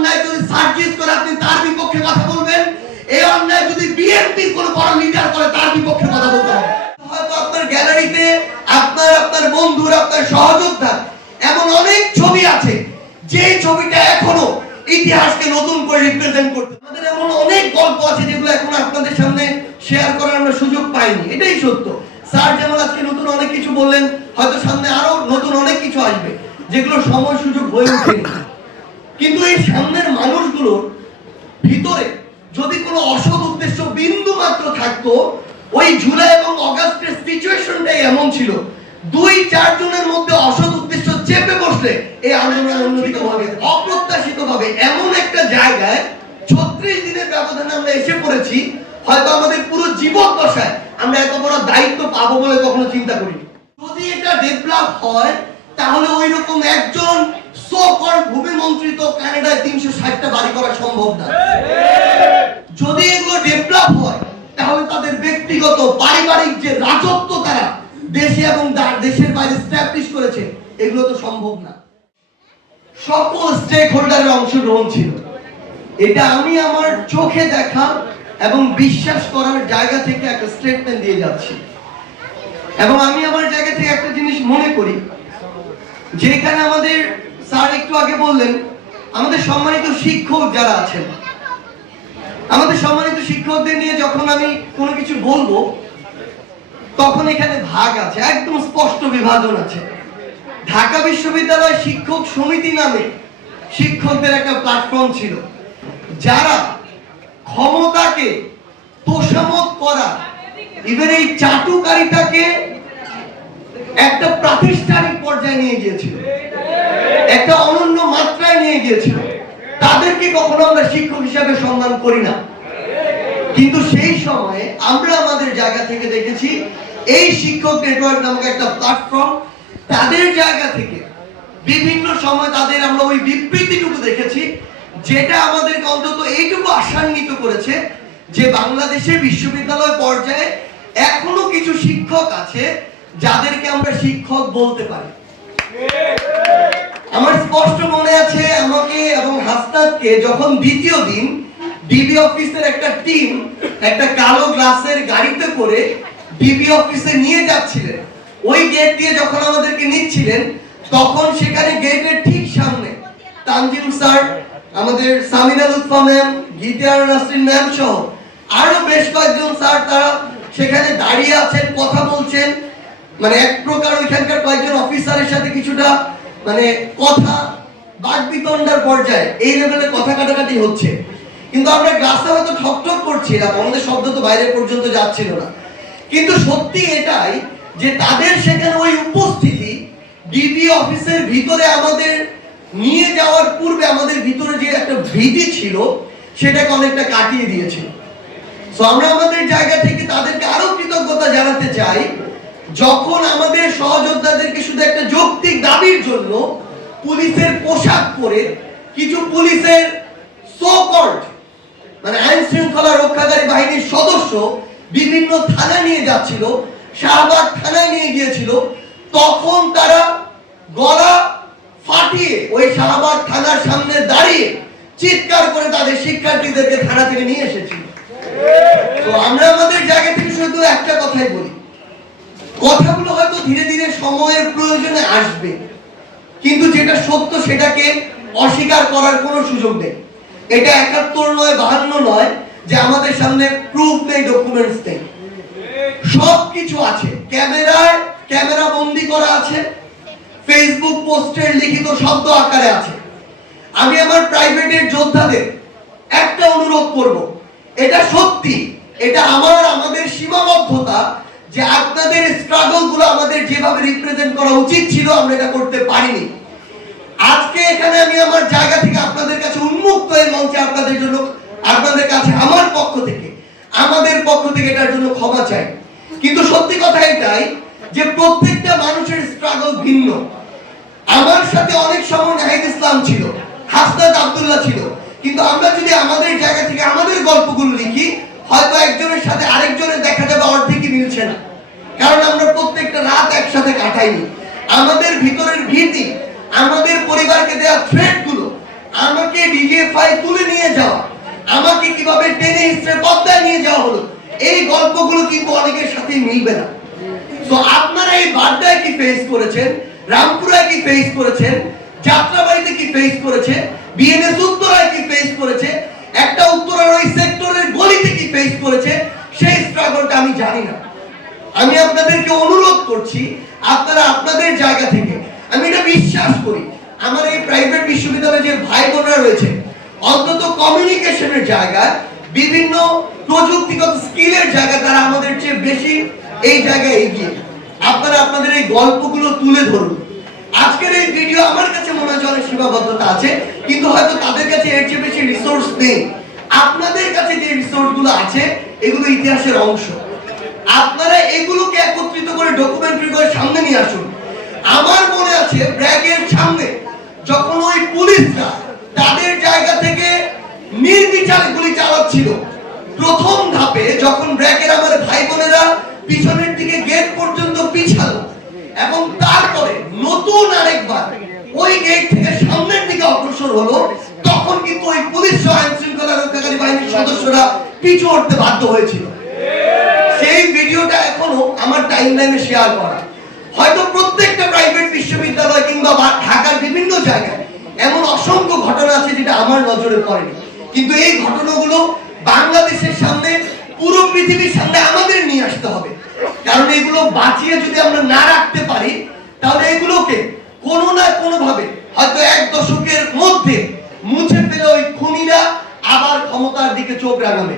অন্যায় যদি সার্জিস করে আপনি তার বিপক্ষে কথা বলবেন, এই অন্যায় যদি বিএনপি কোন বড় লিডার করে, তার বিপক্ষে কথা বলতে হয়তো আপনার গ্যালারিতে আপনার আপনার বন্ধুর, আপনার সহযোদ্ধা এমন অনেক ছবি আছে, যে ছবিটা এখনও ইতিহাসকে নতুন করে রিপ্রেজেন্ট করতে আমাদের এমন অনেক গল্প আছে যেগুলো এখন আপনাদের সামনে শেয়ার করার আমরা সুযোগ পাইনি। এটাই সত্য। স্যার যেমন আজকে নতুন অনেক কিছু বললেন, হয়তো সামনে আরও নতুন অনেক কিছু আসবে, যেগুলো সময় সুযোগ হয়ে ওঠেনি। কিন্তু এই সামনের মানুষগুলো ভিতরে যদি কোনো অসৎ উদ্দেশ্য বিন্দু মাত্র থাকতো, ওই জুলাই এবং অগাস্টের সিচুয়েশনটাই এমন ছিল। দুই, চার জনের মধ্যে অসৎ উদ্দেশ্য চেপে বসলে এই আন্দোলন অন্যদিকে ভাবে অপ্রত্যাশিত ভাবে এমন একটা জায়গায় ছত্রিশ দিনের ব্যবধানে আমরা এসে পড়েছি, হয়তো আমাদের পুরো জীবন দশায় আমরা এত বড় দায়িত্ব পাবো বলে কখনো চিন্তা করিনি। যদি এটা ডেভেলপ হয়, তাহলে ওই রকম ভূমি মন্ত্রী তিনশো ষাটটা বাড়ি করা সম্ভব না। যদি এগুলো ডেভেলপ হয়, তাহলে তাদের ব্যক্তিগত, পারিবারিক যে রাজত্ব তারা দেশে এবং দেশের বাইরে স্ট্যাবলিশ করেছে, এগুলো তো সম্ভব না। সকল স্টেক হোল্ডারের অংশগ্রহণ ছিল। এটা আমি আমার চোখে দেখা এবং বিশ্বাস করার জায়গা থেকে একটা স্টেটমেন্ট দিয়ে যাচ্ছি। এবং আমি আমার জায়গা থেকে একটা জিনিস মনে করি, যেখানে আমাদের স্যার একটু আগে বললেন আমাদের সম্মানিত শিক্ষক যারা আছেন, আমাদের সম্মানিত শিক্ষকদের নিয়ে যখন আমি কোনো কিছু বলব, তখন এখানে ভাগ আছে, একদম স্পষ্ট বিভাজন আছে। ঢাকা বিশ্ববিদ্যালয় শিক্ষক সমিতি নামে শিক্ষকদের একটা প্ল্যাটফর্ম ছিল, যারা ক্ষমতাকে তোষামত করা ইভেন এই চাটুকারিতাকে একটা প্রাতিষ্ঠানিক পর্যায়ে নিয়ে গিয়েছিল। একটা অনন্য মাত্রায় নিয়ে গিয়েছিল তাদেরকে কখনো আমরা শিক্ষক হিসাবে সম্মান করি না। কিন্তু সেই সময়ে আমরা আমাদের জায়গা থেকে দেখেছি, এই শিক্ষক নেটওয়ার্ক নামক একটা প্ল্যাটফর্ম তাদের জায়গা থেকে বিভিন্ন সময় তাদের আমরা ওই বিবৃতিটুকু দেখেছি, যেটা আমাদেরকে অন্তত এইটুকু আশান্বিত করেছে যে বাংলাদেশের বিশ্ববিদ্যালয় পর্যায়ে এখনও কিছু শিক্ষক আছে যাদেরকে আমরা শিক্ষক বলতে পারি। আমার স্পষ্ট মনে আছে আমাকে এবং হাসনাতকে যখন দ্বিতীয় দিন ডিবি অফিসের একটা টিম একটা কালো গ্লাসের গাড়িতে করে ডিবি অফিসে নিয়ে যাচ্ছিলেন। ওই গেট দিয়ে যখন আমাদেরকে নিচ্ছিলেন, তখন সেখানে গেটের ঠিক সামনে তানজিম স্যার, আমাদের সামিনা লুৎফা ম্যাম গীতার নাসরিন ম্যাম সহ আরও বেশ কয়েকজন স্যার, তারা সেখানে দাঁড়িয়ে আছেন, কথা বলছেন। মানে এক প্রকার ওইখানকার কয়েকজন অফিসারের সাথে কিছুটা মানে কথা বাকবিতণ্ডার পর্যায়ে এই লেভেলে কথা কাটাকাটি হচ্ছে। কিন্তু আমরা ক্লাসে হয়তো ঠকঠক করছিলাম আমাদের শব্দ তো বাইরে পর্যন্ত যাচ্ছিল না। কিন্তু সত্যি এটাই যে তাদের সেখানে ওই উপস্থিতি ডিবি অফিসের ভিতরে আমাদের নিয়ে যাওয়ার পূর্বে আমাদের ভিতরে যে একটা ভীতি ছিল, সেটাকে অনেকটা কাটিয়ে দিয়েছিল। সো আমরা আমাদের জায়গা থেকে তাদেরকে আরও কৃতজ্ঞতা জানাতে চাই যখন আমাদের সহযোদ্ধাদেরকে শুধু একটা যৌক্তিক দাবির জন্য পুলিশের পোশাক পরে কিছু পুলিশের সোকল্ড মানে আইন শৃঙ্খলা রক্ষাকারী বাহিনীর সদস্য বিভিন্ন থানায় নিয়ে যাচ্ছিল শাহবাগ থানায় নিয়ে গিয়েছিল, তখন তারা গলা ফাটিয়ে ওই শাহবাগ থানার সামনে দাঁড়িয়ে চিৎকার করে তাদের শিক্ষার্থীদেরকে থানা থেকে নিয়ে এসেছিল। তো আমরা আমাদের জায়গা থেকে শুধু একটা কথাই বলি কথাগুলো হয়তো ধীরে ধীরে সময়ের প্রয়োজনে আসবে, কিন্তু যেটা সত্য সেটাকে অস্বীকার করার কোনো সুযোগ নেই। এটা একাত্তর নয়, বাহান্ন নয় যে আমাদের সামনে প্রুফ নেই ডকুমেন্টস নেই। সব কিছু আছে। ক্যামেরায় ক্যামেরা বন্দি করা আছে। ফেসবুক পোস্টের লিখিত শব্দ আকারে আছে। আমি আমার প্রাইভেটের যোদ্ধাদের একটা অনুরোধ করব, এটা সত্যি, এটা আমার, আমাদের সীমাবদ্ধতা যে আপনাদের স্ট্রাগলগুলো আমাদের যেভাবে রিপ্রেজেন্ট করা উচিত ছিল, আমরা এটা করতে পারিনি। আজকে এখানে আমি আমার জায়গা থেকে আপনাদের কাছে উন্মুক্ত এই মঞ্চে আপনাদের জন্য, আপনাদের কাছে আমার পক্ষ থেকে, আমাদের পক্ষ থেকে এটার জন্য ক্ষমা চাই। কিন্তু সত্যি কথা এটাই যে প্রত্যেকটা মানুষের স্ট্রাগল ভিন্ন। আমার সাথে অনেক সময় নাহিদ ইসলাম ছিল, হাসনাত আব্দুল্লাহ ছিল। কিন্তু আমরা যদি আমাদের জায়গা থেকে আমাদের গল্পগুলো লিখি, হয়তো একজনের সাথে আরেকজনের দেখা যাবে অর্ধেকই মিলছে না কারণ আমরা প্রত্যেকটা রাত একসাথে কাটাইনি। আমাদের ভিতরের ভীতি, আমাদের পরিবারকে দেওয়া থ্রেটগুলো আমাকে ডিজিএফআই তুলে নিয়ে যাওয়া, আমাকে কীভাবে টেনে হিস্ট্রে পদ্মায় নিয়ে যাওয়া হলো, এই গল্পগুলো কিন্তু অনেকের সাথে মিলবে না। তো আপনারা এই বাড্ডায় কি ফেস করেছেন? রামপুরায় কি ফেস করেছেন? যাত্রাবাড়িতে কি ফেস করেছে বিএনএস উত্তরায় কি ফেস করেছে একটা উত্তরার ওই সেক্টরের গলিতে কি ফেস করেছে সেই স্ট্রাগলটা আমি জানি না। আমি আপনাদেরকে অনুরোধ করছি, আপনারা আপনাদের জায়গা থেকে, আমি এটা বিশ্বাস করি, আমার এই প্রাইভেট বিশ্ববিদ্যালয়ে যে ভাই বোনরা রয়েছে, অন্তত কমিউনিকেশনের জায়গায়, বিভিন্ন প্রযুক্তিগত স্কিলের জায়গায় তারা আমাদের চেয়ে বেশি এই জায়গায় এগিয়ে আপনারা আপনাদের এই গল্পগুলো তুলে ধরুন। আজকের এই ভিডিও আমার কাছে মনে হয় অনেক সীমাবদ্ধতা আছে, কিন্তু হয়তো তাদের কাছে এর চেয়ে বেশি রিসোর্স নেই। আপনাদের কাছে যে রিসোর্সগুলো আছে, এগুলো ইতিহাসের অংশ। আপনারা এগুলোকে একত্রিত করে ডকুমেন্টারি করে সামনে নিয়ে আসুন। আমার মনে আছে ব্র্যাগের সামনে যখন ওই পুলিশরা তাদের জায়গা থেকে নির্বিচারে গুলি চালাচ্ছিল, প্রথম ধাপে যখন ব্র্যাগের আমার ভাই বোনেরা পিছনের দিকে গেট পর্যন্ত পিছালো এবং তারপরে নতুন আরেকবার ওই গেট থেকে সামনের দিকে অগ্রসর হলো, তখন কিন্তু ওই পুলিশ সহ আইন শৃঙ্খলা রক্ষাকারী বাহিনীর সদস্যরা পিছু হটতে বাধ্য হয়েছিল। সেই ভিডিওটা এখনও আমার টাইমলাইনে শেয়ার করা। হয়তো প্রত্যেকটা প্রাইভেট বিশ্ববিদ্যালয় কিংবা ঢাকার বিভিন্ন জায়গায় এমন অসংখ্য ঘটনা আছে যেটা আমার নজরে পড়েনি। কিন্তু এই ঘটনাগুলো বাংলাদেশের সামনে, পুরো পৃথিবীর সামনে আমাদের নিয়ে আসতে হবে। কারণ এগুলো বাঁচিয়ে যদি আমরা না রাখতে পারি, তাহলে এগুলোকে কোনো না কোনো ভাবে হয়তো এক দশকের মধ্যে মুছে ফেলে ওই খুনিরা আবার ক্ষমতার দিকে চোখ রাঙাবে।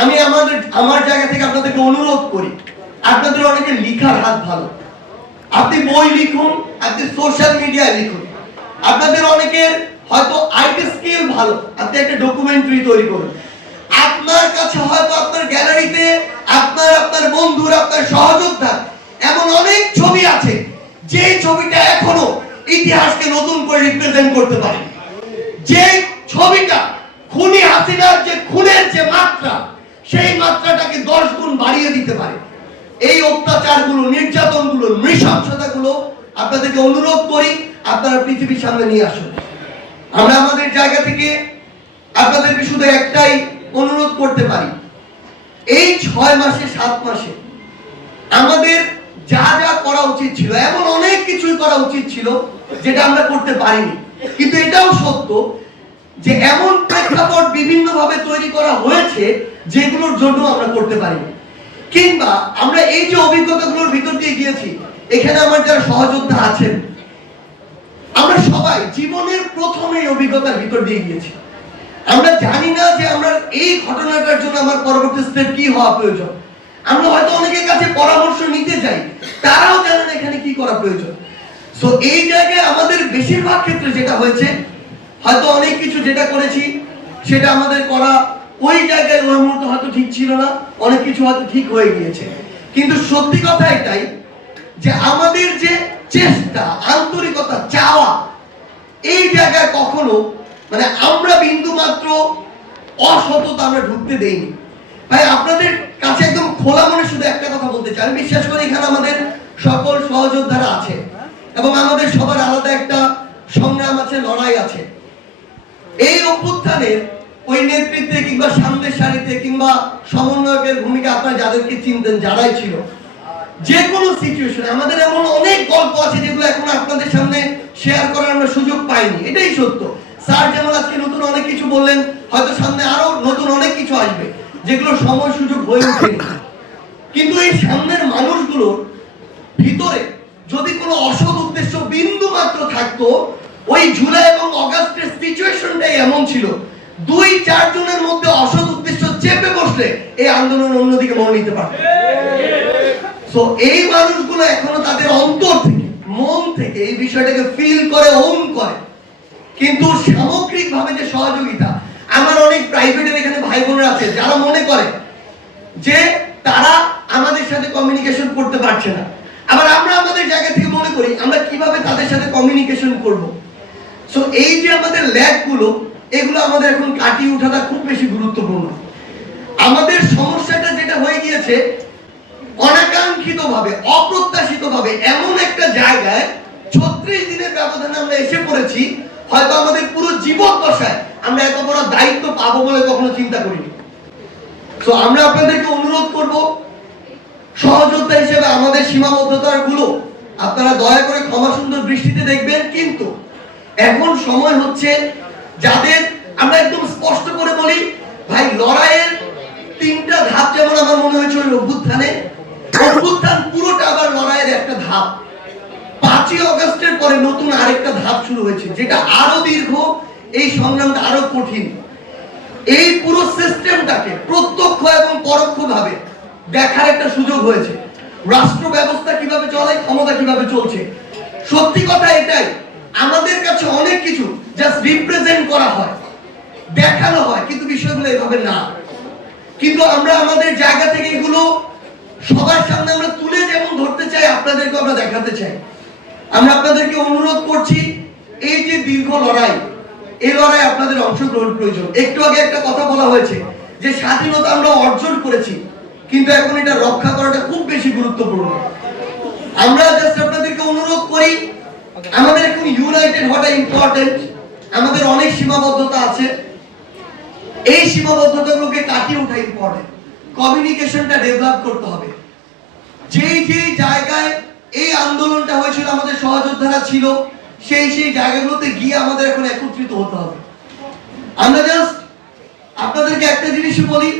আমি আমাদের, আমার জায়গা থেকে আপনাদেরকে অনুরোধ করি, আপনাদের অনেকে লিখার হাত ভালো। আপনি বই লিখুন, আপনি সোশ্যাল মিডিয়ায় লিখুন। আপনাদের অনেকের হয়তো আইটি স্কিল ভালো, আপনি একটা ডকুমেন্টারি তৈরি করুন। আপনার কাছে হয়তো আপনার গ্যালারিতে আপনার আপনার বন্ধুর, আপনার সহযোদ্ধা এমন অনেক ছবি আছে, যে ছবিটা এখনও ইতিহাসকে নতুন করে রিপ্রেজেন্ট করতে পারে যে ছবিটা খুনি হাসিনার যে খুনের যে মাত্রা সেই মাত্রাটাকে দশ গুণ বাড়িয়ে দিতে পারে এই অত্যাচারগুলো নির্যাতনগুলো, নৃশংসতাগুলো আপনাদেরকে অনুরোধ করি, আপনারা পৃথিবীর সামনে নিয়ে আসুন। আমরা আমাদের জায়গা থেকে আপনাদেরকে শুধু একটাই অনুরোধ করতে পারি। এই ছয় মাসে, সাত মাসে আমাদের যা যা করা উচিত ছিল, এমন অনেক কিছুই করা উচিত ছিল যেটা আমরা করতে পারিনি। কিন্তু এটাও সত্য যে এমন প্রেক্ষাপট বিভিন্ন ভাবে তৈরি করা হয়েছে যেগুলোর জন্য আমরা করতে পারিনি। কিংবা আমরা এই যে অভিজ্ঞতাগুলোর ভিতর দিয়ে গিয়েছি, এখানে আমার যারা সহযোদ্ধা আছেন, আমরা সবাই জীবনের প্রথম এই অভিজ্ঞতার ভিতর দিয়ে গিয়েছি। আমরা জানি না যে আমরা এই ঘটনাটার জন্য আমার পরবর্তী স্টেপ কি হওয়া প্রয়োজন। আমরা হয়তো অনেকের কাছে পরামর্শ নিতে যাই তারাও জানেন এখানে কি করা প্রয়োজন। সো এই জায়গায় আমাদের বেশিরভাগ ক্ষেত্রে যেটা হয়েছে, হয়তো অনেক কিছু যেটা করেছি, সেটা আমাদের করা ওই জায়গায় ওই মুহূর্তে হয়তো ঠিক ছিল না, অনেক কিছু হয়তো ঠিক হয়ে গিয়েছে। কিন্তু সত্যি কথা এটাই যে আমাদের যে চেষ্টা, আন্তরিকতা, চাওয়া, এই জায়গায় কখনো মানে আমরা বিন্দু মাত্র অসততা আমরা ঢুকতে দেইনি। ভাই, আপনাদের কাছে একদম খোলা মনে শুধু একটা কথা বলতে চাই। আমি বিশ্বাস করি এখানে আমাদের সকল সহযোদ্ধারা আছে এবং আমাদের সবার আলাদা একটা সংগ্রাম আছে, লড়াই আছে। এই অভ্যুত্থানের ওই নেতৃত্বে কিংবা সামনের সারিতে কিংবা সমন্বয়কের ভূমিকা আপনারা যাদেরকে চিনতেন, যারাই ছিল। যে কোনো সিচুয়েশনে আমাদের এমন অনেক গল্প আছে যেগুলো এখন আপনাদের সামনে শেয়ার করার আমরা সুযোগ পাইনি। এটাই সত্য। স্যার যেমন আজকে নতুন অনেক কিছু বললেন, হয়তো সামনে আরও নতুন অনেক কিছু আসবে, যেগুলো সময় সুযোগ হয়ে ওঠেনি। কিন্তু এই সামনের মানুষগুলোর ভিতরে যদি কোনো অসৎ উদ্দেশ্য বিন্দু মাত্র থাকতো, ওই জুলাই এবং অগাস্টের সিচুয়েশনটাই এমন ছিল দুই চার জনের মধ্যে অসৎ উদ্দেশ্য চেপে বসলে এই আন্দোলন অন্যদিকে মনে নিতে পারত সো এই মানুষগুলো এখনও তাদের অন্তর থেকে, মন থেকে এই বিষয়টাকে ফিল করে ওন করে। কিন্তু সামগ্রিক ভাবে যে সহযোগিতা, আমার অনেক প্রাইভেটের এখানে ভাই বোনেরা আছে, যারা মনে করে যে তারা আমাদের সাথে কমিউনিকেশন করতে পারছে না। আবার আমরা আমাদের জায়গা থেকে মনে করি, আমরা কীভাবে তাদের সাথে কমিউনিকেশন করব? সো এই যে আমাদের ল্যাগগুলো এগুলো আমাদের এখন কাটিয়ে ওঠাটা খুব বেশি গুরুত্বপূর্ণ। আমাদের সমস্যাটা যেটা হয়ে গিয়েছে অনাকাঙ্ক্ষিত ভাবে অপ্রত্যাশিত ভাবে এমন একটা জায়গায় ছত্রিশ দিনের ব্যবধানে আমরা এসে পড়েছি, হয়তো আমাদের পুরো জীবন দশায় আমরা এত বড় দায়িত্ব পাবো বলে কখনো চিন্তা করিনি। তো আমরা আপনাদেরকে অনুরোধ করব, সহযোদ্ধা হিসেবে আমাদের সীমাবদ্ধতারগুলো আপনারা দয়া করে ক্ষমা সুন্দর দৃষ্টিতে দেখবেন, কিন্তু এখন সময় হচ্ছে যাদের আমরা একদম স্পষ্ট করে বলি, ভাই, লড়াইয়ের তিনটা ধাপ যেমন আমার মনে হয়েছে ওই অভ্যুত্থানে, অভ্যুত্থান পুরোটা আবার লড়াইয়ের একটা ধাপ। পাঁচই অগস্টের পরে নতুন আরেকটা ধাপ শুরু হয়েছে, যেটা আরও দীর্ঘ, এই সংগ্রামটা আরও কঠিন। এই পুরো সিস্টেমটাকে প্রত্যক্ষ এবং পরোক্ষভাবে দেখার একটা সুযোগ হয়েছে। রাষ্ট্র ব্যবস্থা কীভাবে চলে, ক্ষমতা কীভাবে চলছে, সত্যি কথা এটাই। আমাদের কাছে অনেক কিছু জাস্ট রিপ্রেজেন্ট করা হয়, দেখানো হয়, কিন্তু বিষয়গুলো এভাবে না। কিন্তু আমরা আমাদের জায়গা থেকে এগুলো সবার সামনে আমরা তুলে যেমন ধরতে চাই আপনাদেরকে আমরা দেখাতে চাই। আমরা আপনাদেরকে অনুরোধ করছি, এই যে দীর্ঘ লড়াই, এই লড়াই আপনাদের অংশগ্রহণ প্রয়োজন। একটু আগে একটা কথা বলা হয়েছে যে স্বাধীনতা আমরা অর্জন করেছি, কিন্তু এখন এটা রক্ষা করাটা খুব বেশি গুরুত্বপূর্ণ। আমরা জাস্ট আপনাদেরকে অনুরোধ করি আমাদের এখন ইউনাইটেড হওয়াটা ইম্পর্টেন্ট আমাদের অনেক সীমাবদ্ধতা আছে। এই সীমাবদ্ধতাগুলোকে কাটিয়ে ওঠা ইম্পর্টেন্ট কমিউনিকেশনটা ডেভেলপ করতে হবে। যেই যেই জায়গায় এই আন্দোলনটা হয়েছিল, আমাদের সহযোদ্ধারা ছিল, সেই সেই জায়গাগুলোতে গিয়ে আমাদের এখন একত্রিত হতে হবে। আমরা জাস্ট আপনাদেরকে একটা জিনিসই বলি,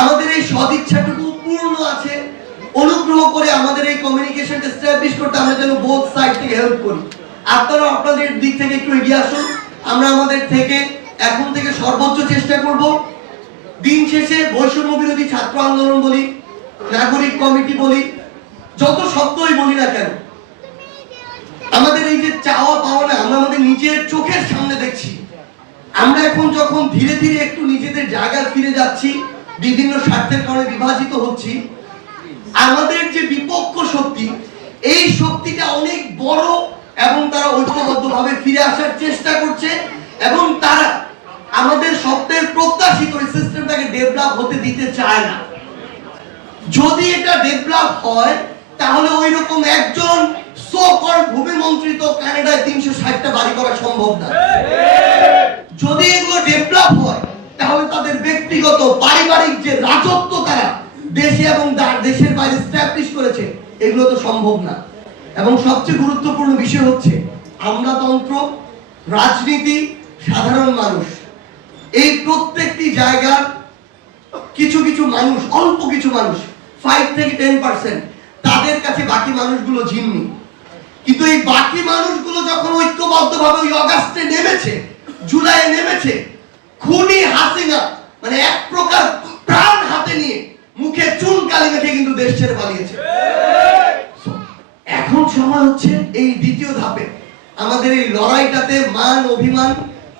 আমাদের এই সদিচ্ছাটুকু পূর্ণ আছে। অনুগ্রহ করে আমাদের এই কমিউনিকেশন এস্টাবলিশ করতে আমরা যেন বোথ সাইড থেকে হেল্প করি। আপনারা আপনাদের দিক থেকে একটু এগিয়ে আসুন। আমরা আমাদের থেকে এখন থেকে সর্বোচ্চ চেষ্টা করব। দিন শেষে বৈষম্য বিরোধী ছাত্র আন্দোলন বলি, নাগরিক কমিটি বলি, যত শব্দই বলি না কেন, আমাদের এই যে চাওয়া পাওয়া না আমরা আমাদের নিজের চোখের সামনে দেখছি। আমরা এখন যখন ধীরে ধীরে একটু নিজেদের জায়গায় ফিরে যাচ্ছি, বিভিন্ন স্বার্থের কারণে বিভাজিত হচ্ছি আমাদের যে বিপক্ষ শক্তি, এই শক্তিটা অনেক বড় এবং তারা ঐক্যবদ্ধভাবে ফিরে আসার চেষ্টা করছে এবং তারা আমাদের স্বপ্নের প্রত্যাশিত ওই সিস্টেমটাকে ডেভেলপ হতে দিতে চায় না। যদি এটা ডেভেলপ হয়, তাহলে ওই রকম একজন সোকল ভূমি মন্ত্রিত কানাডায় তিনশো ষাটটা বাড়ি করা সম্ভব না। যদি এগুলো ডেভেলপ হয়, তাহলে তাদের ব্যক্তিগত, পারিবারিক যে রাজত্ব তারা দেশে এবং দেশের বাইরে স্ট্যাবলিশ করেছে, এগুলো তো সম্ভব না। এবং সবচেয়ে গুরুত্বপূর্ণ বিষয় হচ্ছে, আমলাতন্ত্র, রাজনীতি, সাধারণ মানুষ। এই প্রত্যেকটি জায়গার কিছু কিছু মানুষ, অল্প কিছু মানুষ ফাইভ থেকে টেন পার্সেন্ট তাদের কাছে বাকি মানুষগুলো জিম্মি। কিন্তু এই বাকি মানুষগুলো যখন ঐক্যবদ্ধভাবে ওই অগাস্টে নেমেছে, জুলাইয়ে নেমেছে, খুনি হাসিনা মানে এক প্রকার প্রাণ হাতে নিয়ে মুখে চুন কালি মেখে কিন্তু দেশ ছেড়ে পালিয়েছে। এখন সময় হচ্ছে এই দ্বিতীয় ধাপে। আমাদের এই লড়াইটাতে মান, অভিমান,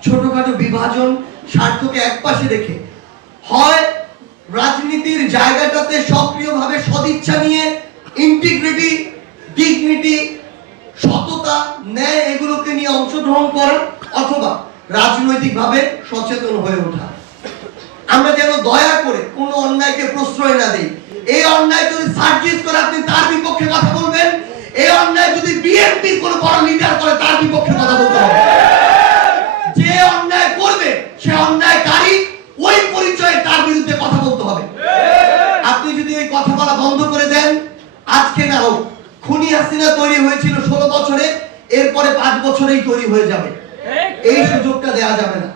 ছোটখাটো বিভাজন, স্বার্থকে একপাশে রেখে হয় রাজনীতির জায়গাটাতে সক্রিয়ভাবে সদিচ্ছা নিয়ে ইন্টিগ্রিটি ডিগনিটি সততা, ন্যায় এগুলোকে নিয়ে অংশগ্রহণ করা অথবা রাজনৈতিকভাবে সচেতন হয়ে ওঠা। আমরা যেন দয়া করে কোনো অন্যায়কে প্রশ্রয় না দেই। এই অন্যায় যদি সার্জিস করে, আপনি তার বিপক্ষে কথা বলবেন? এই অন্যায় যদি বিএনপি কোনো বড় লিডার করে, তার বিপক্ষে কথা বলতে হবে। যে অন্যায় করবে, সে অন্যায়কারী, ওই পরিচয়ে তার বিরুদ্ধে কথা বলতে হবে। আপনি যদি ওই কথা বলা বন্ধ করে দেন, আজকে না হোক, খুনি হাসিনা তৈরি হয়েছিল ষোলো বছরে, এরপরে পাঁচ বছরেই তৈরি হয়ে যাবে। এই সুযোগটা দেওয়া যাবে না।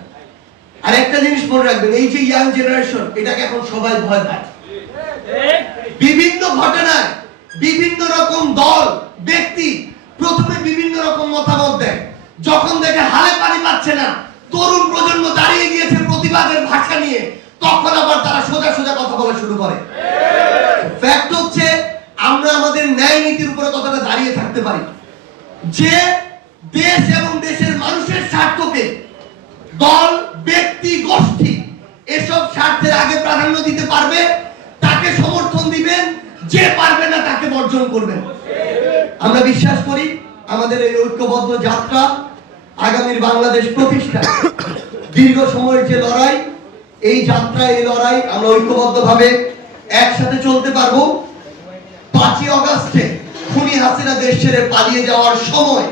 আর একটা জিনিস মনে রাখবেন, এই যে ইয়াং জেনারেশন এটাকে এখন সবাই ভয় পায়। বিভিন্ন ঘটনায় বিভিন্ন রকম দল, ব্যক্তি প্রথমে বিভিন্ন রকম মতামত দেয়। যখন দেখে হালে পানি পাচ্ছে না, তরুণ প্রজন্ম দাঁড়িয়ে গিয়েছে প্রতিবাদের ভাষা নিয়ে, তখন আবার তারা সোজা সোজা কথা বলা শুরু করে। ফ্যাক্ট হচ্ছে, আমরা আমাদের ন্যায় নীতির উপরে কতটা দাঁড়িয়ে থাকতে পারি। যে দেশ এবং দেশের মানুষের স্বার্থকে দল এসব স্বার্থের আগে প্রাধান্য দিতে পারবে, তাকে সমর্থন দিবেন, যে পারবে না তাকে বর্জন করবেন। আমরা বিশ্বাস করি আমাদের এই ঐক্যবদ্ধ যাত্রা আগামীর বাংলাদেশ প্রতিষ্ঠা। দীর্ঘ সময়ের যে লড়াই, এই যাত্রা এই লড়াই আমরা ঐক্যবদ্ধভাবে একসাথে চলতে পারব। পাঁচই অগাস্টে খুনি হাসিনা দেশ ছেড়ে পালিয়ে যাওয়ার সময়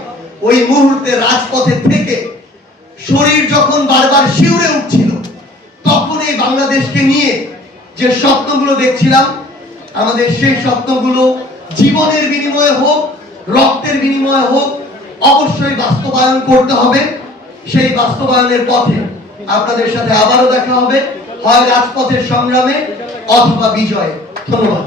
ওই মুহূর্তে রাজপথে থেকে শরীর যখন বারবার শিউরে উঠছিল তখন এই বাংলাদেশকে নিয়ে যে স্বপ্নগুলো দেখছিলাম, আমাদের সেই স্বপ্নগুলো জীবনের বিনিময়ে হোক, রক্তের বিনিময়ে হোক, অবশ্যই বাস্তবায়ন করতে হবে। সেই বাস্তবায়নের পথে আপনাদের সাথে আবারও দেখা হবে। হয় রাজপথের সংগ্রামে অথবা বিজয়ে। ধন্যবাদ।